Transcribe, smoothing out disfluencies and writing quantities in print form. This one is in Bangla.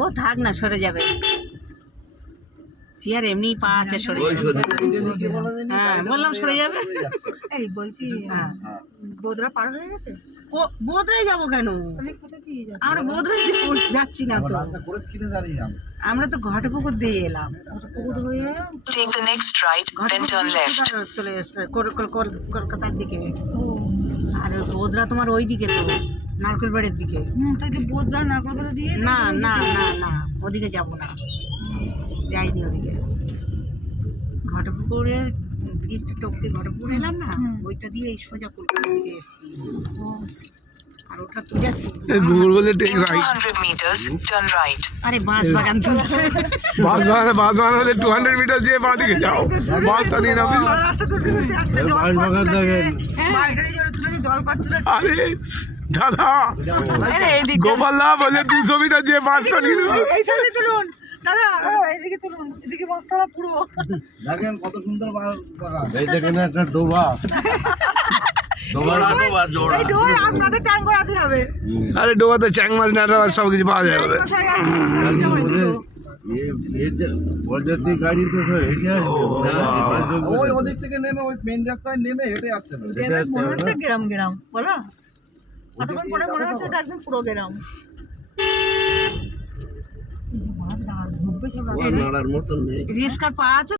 ও থাক না, সরে যাবে। চেয়ার এমনি পা আছে, সরে যাবে। হ্যাঁ বললাম সরে যাবে। এই বলছি, বোদরা পার হয়ে গেছে? বোধরাই যাবো কেন? আমরা বোধরাই যাচ্ছি না তো, আমরা তো ঘাটপুকুর দিয়ে এলাম। Take the next right, then turn left. চলে এসছে কলকাতার দিকে। আর বোধরা তোমার ওই দিকে তো, নারকেল বাড়ির দিকে। বোদরা নারকেল বাড়ি দিয়ে না না না না, ওদিকে যাবো না, যাইনি ওদিকে। ঘটপুকুরে ব্রিজটা টপকে ঘটপুকুর এলাম না, ওইটা দিয়ে এই সোজা কলকাতার দিকে এসছি। আর ওটা তো যাচ্ছি In 200 meters, turn right. আরে বাঁশ বাগান তুলছে। বাস বাগানে হলে 200 মিটার যেয়ে বাঁ দিকে যাও, বাসটা নিয়ে নামে। রাস্তা তুলতে তুলতে আসছে, জল পাচ্ছিল। আরে দাদা, গোপালদা বলে 200 মিটার যেয়ে বাসটা নিয়ে নাও। এই সাইডে তুলুন দাদা, এদিকে তুলুন, এদিকে বাসটা পুরো দেখেন কত সুন্দর বাগান। এই দেখেন একটা ডোবা, এই ডোয় আপনাদের চান করাতে হবে। আরে ডোবাতে চ্যাং মাছ নাটা মাছ সব কিছু পাওয়া যায় ওদের। বরযাত্রী গাড়ি তো সব হেঁটে আসবে। ওই ওদিক থেকে নেমে ওই মেন রাস্তায় নেমে হেঁটে আসতে হবে। মনে হচ্ছে গ্রাম গ্রাম বলো, কতক্ষণ পরে মনে হচ্ছে এটা একদম পুরো গ্রাম। নাড়ার মতন নেই। রিস্কার পা আছে।